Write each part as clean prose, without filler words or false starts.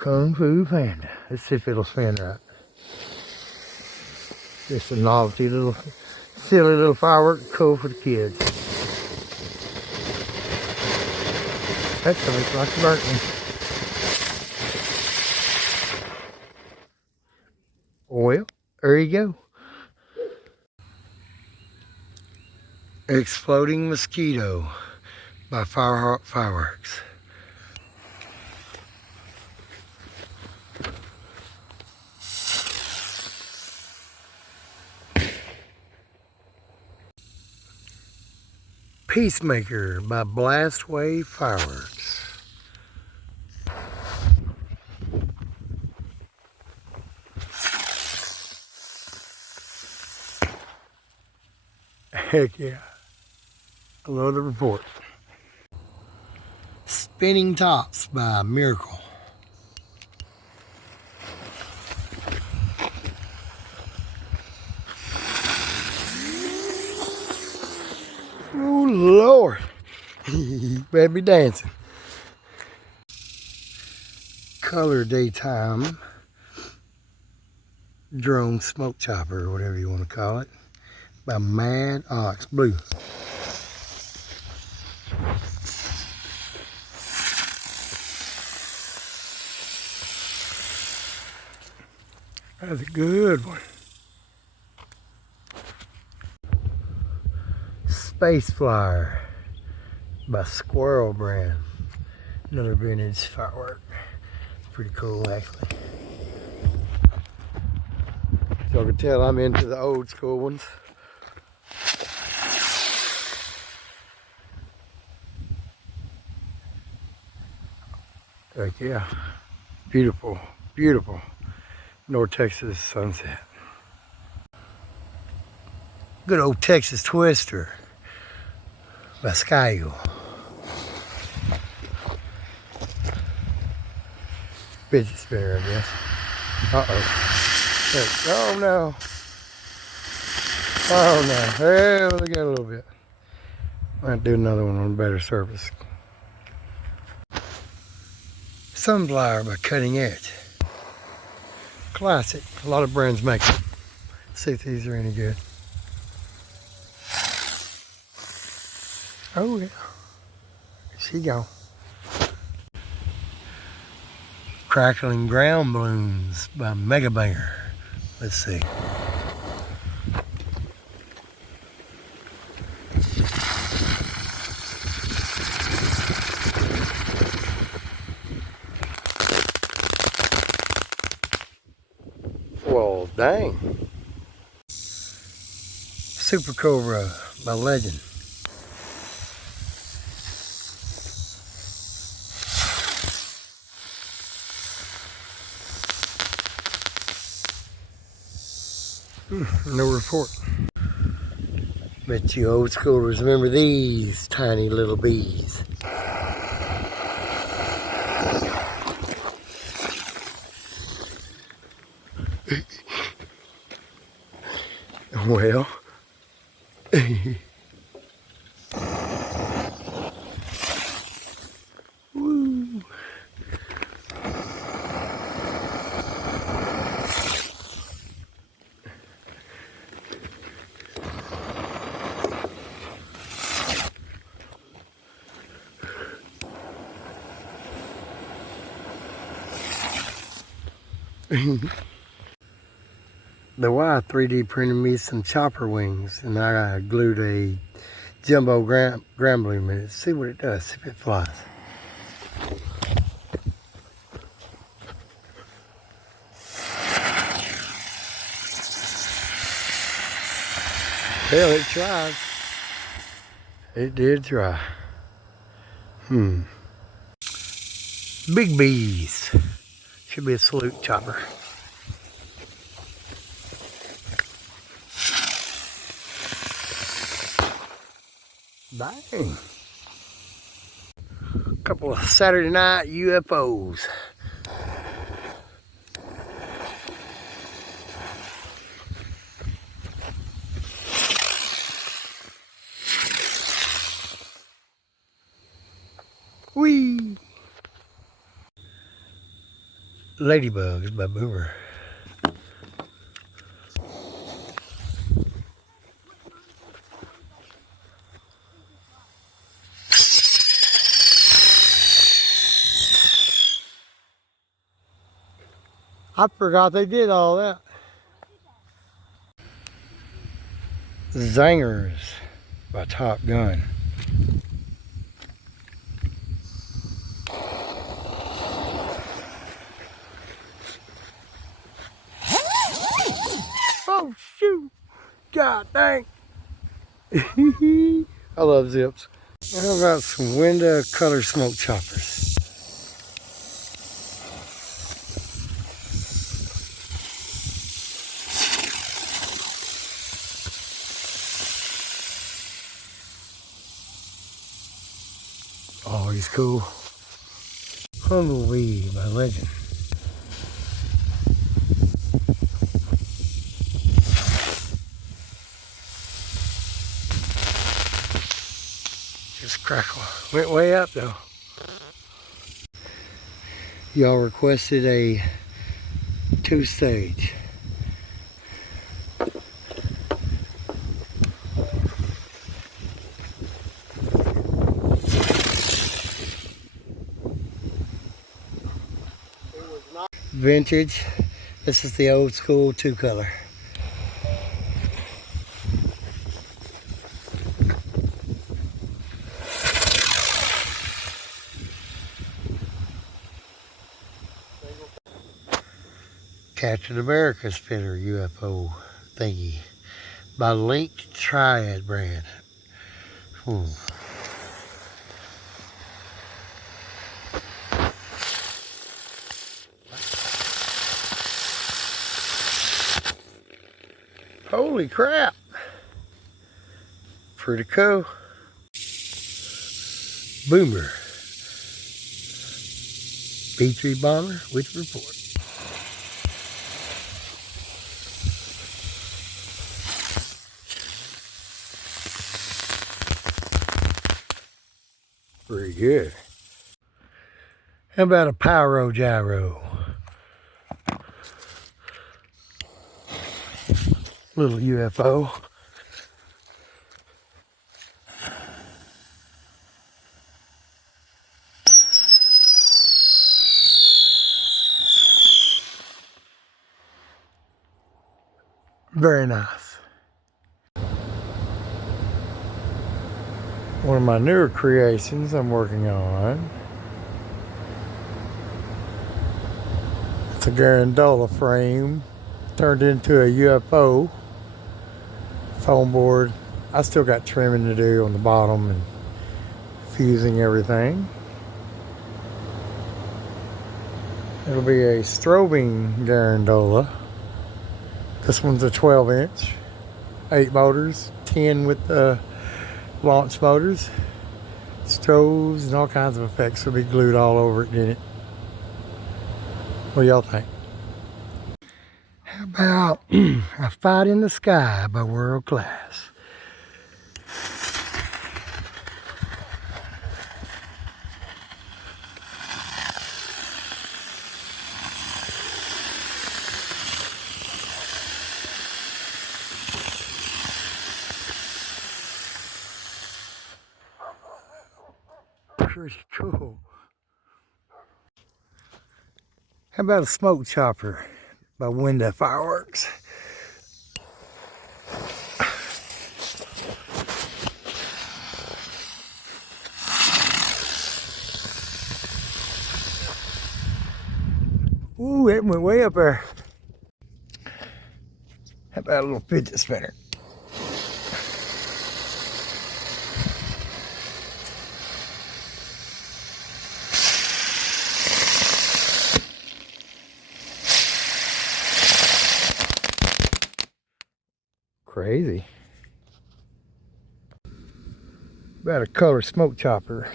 Kung Fu Panda. Let's see if it'll spin right. Just a novelty little, silly little firework, cool for the kids. That's looks like a burnt one. Well, there you go. Exploding Mosquito by Fireheart Fireworks. Peacemaker by Blastwave Fireworks. Heck yeah. I love the report. Spinning Tops by Miracle. Oh Lord. Better be dancing. Color Daytime Drone Smoke Chopper, or whatever you want to call it, by Mad Ox Blue. That's a good one. Space Flyer by Squirrel Brand. Another vintage firework. It's pretty cool actually. Y'all can tell I'm into the old school ones. Heck yeah. Beautiful, beautiful North Texas sunset. Good old Texas Twister by Sky Eagle. Fidget spinner, I guess. Oh no. Oh no. Hey, we got a little bit. Might do another one on better surface. Sunflower by Cutting Edge. Classic. A lot of brands make them. See if these are any good. Oh yeah. She go. Crackling Ground Blooms by Mega Banger. Let's see. Well, dang. Super Cobra by Legend. No report. Bet you old schoolers remember these tiny little bees. Well. Woo. The Y 3D printed me some chopper wings, and I glued a jumbo ground bloom in it. See what it does, see if it flies. Hell, it tried. It did try. Big bees. Should be a salute chopper. Dang. A couple of Saturday night UFOs. Whee! Ladybugs by Boomer. I forgot they did all that. Zingers by Top Gun. Oh shoot! God dang! I love zips. How about some window color smoke choppers? Oh, he's cool. Humblebee by Legend. Just crackle. Went way up though. Y'all requested a 2-stage. Vintage. This is the old school 2-color. Captain America spinner UFO thingy by Linked Triad brand. Holy crap! Pretty cool. Boomer. B-3 bomber with report. Pretty good. How about a pyro gyro? Little UFO. Very nice. One of my newer creations I'm working on. It's a Garandola frame turned into a UFO foam board. I still got trimming to do on the bottom and fusing everything. It'll be a strobing Garandola. This one's a 12-inch, 8 motors, 10 with the launch motors. Strobes and all kinds of effects will be glued all over it in it. What do y'all think? How about A Fight in the Sky by World Class? Pretty cool. How about a smoke chopper by Window Fireworks? Ooh, it went way up there. How about a little fidget spinner? Crazy. About a color smoke chopper.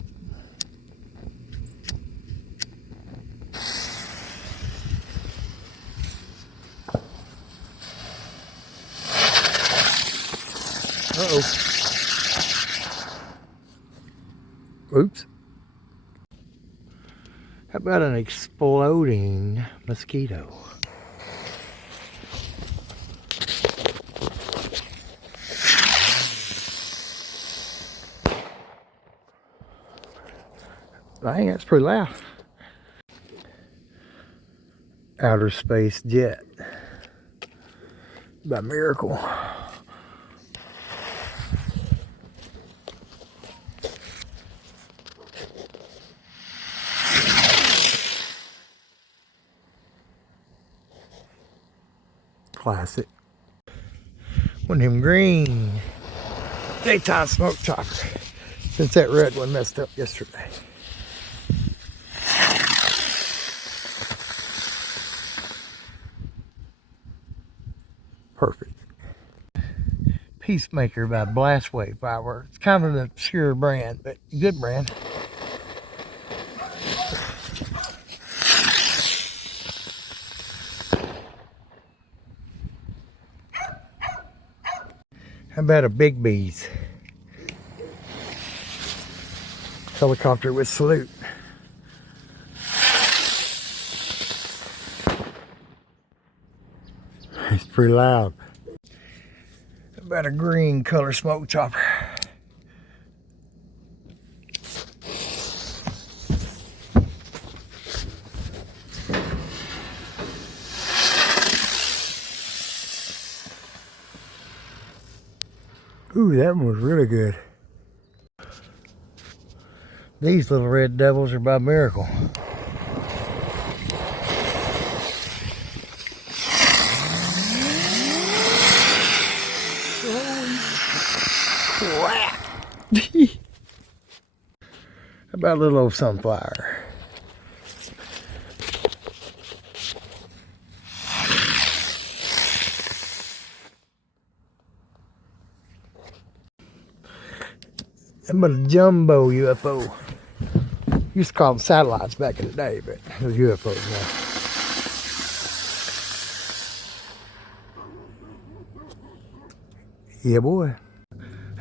Uh-oh. Oops. How about an exploding mosquito? Dang, that's pretty loud. Outer space jet by miracle. Classic. One of them green daytime smoke chopper, since that red one messed up yesterday. Perfect. Peacemaker by Blastwave Fireworks. It's kind of an obscure brand, but good brand. How about a Big Bees? Helicopter with salute. It's pretty loud. How about a green color smoke chopper? Ooh, that one was really good. These little red devils are by miracle. Crap! How about a little old sunflower? How about a jumbo UFO? Used to call them satellites back in the day, but it was UFOs now. Yeah, boy.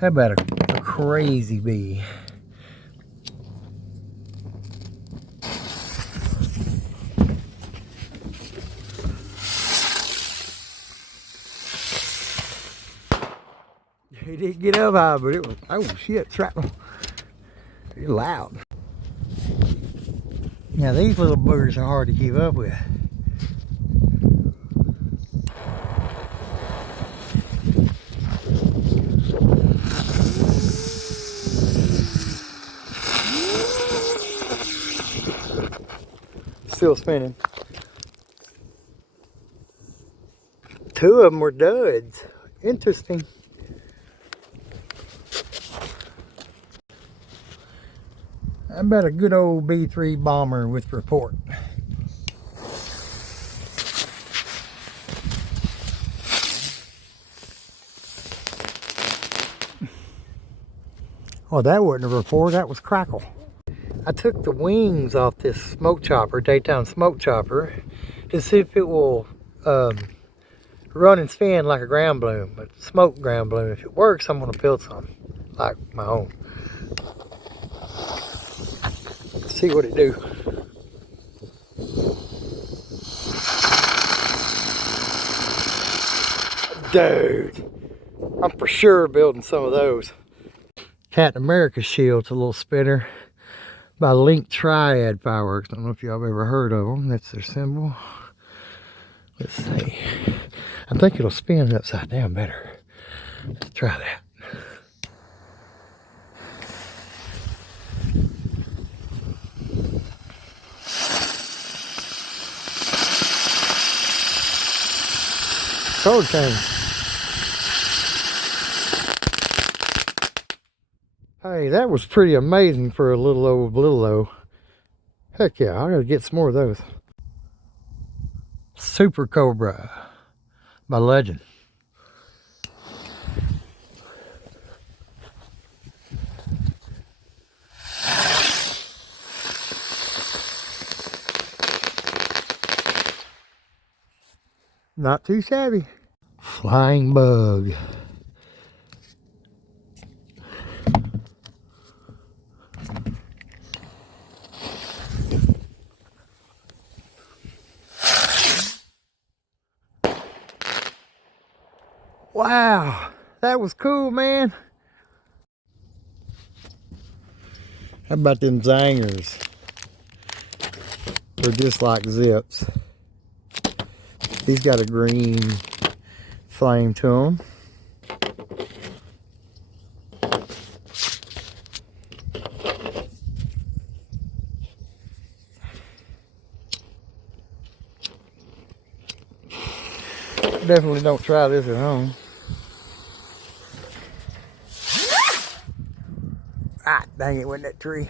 How about a crazy bee? He didn't get up high, but it was, oh shit, shrapnel. It's loud. Now these little buggers are hard to keep up with. Still spinning. Two of them were duds. Interesting. How about a good old B-3 bomber with report? Oh, that wasn't a report, that was crackle. I took the wings off this smoke chopper, daytime smoke chopper, to see if it will run and spin like a ground balloon, but smoke ground balloon. If it works, I'm gonna build some, like my own. See what it do. Dude, I'm for sure building some of those. Captain America shield's a little spinner by Link Triad Fireworks. I don't know if y'all have ever heard of them. That's their symbol. Let's see. I think it'll spin it upside down better. Let's try that. Cold thing. Hey, that was pretty amazing for a little old. Heck yeah, I gotta get some more of those. Super Cobra by Legend. Not too shabby. Flying bug. Wow, that was cool, man. How about them zangers? They're just like zips. These got a green flame to them. Definitely don't try this at home. Ah, dang it, wasn't that tree?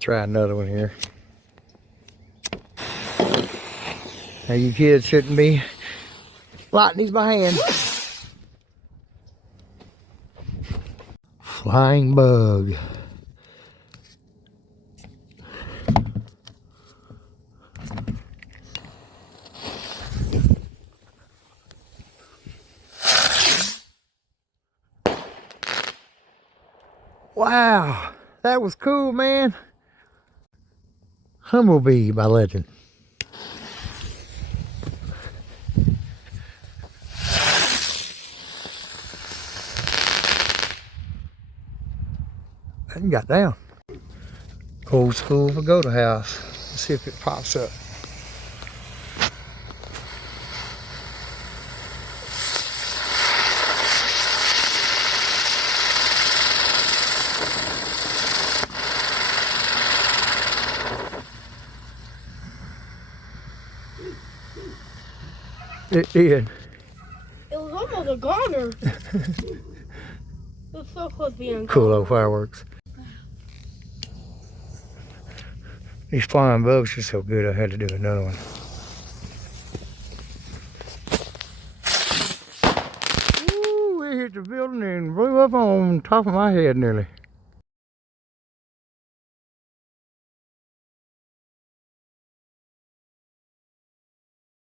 Try another one here. Now you kids shouldn't be lighting these by hand. Flying bug. Wow, that was cool, man. Humblebee by Legend. And got down. Old school pagoda house. Let's see if it pops up. It did. It was almost a goner. It was so close to being Cool old fireworks. These flying bugs are so good, I had to do another one. Ooh, it hit the building and blew up on top of my head nearly.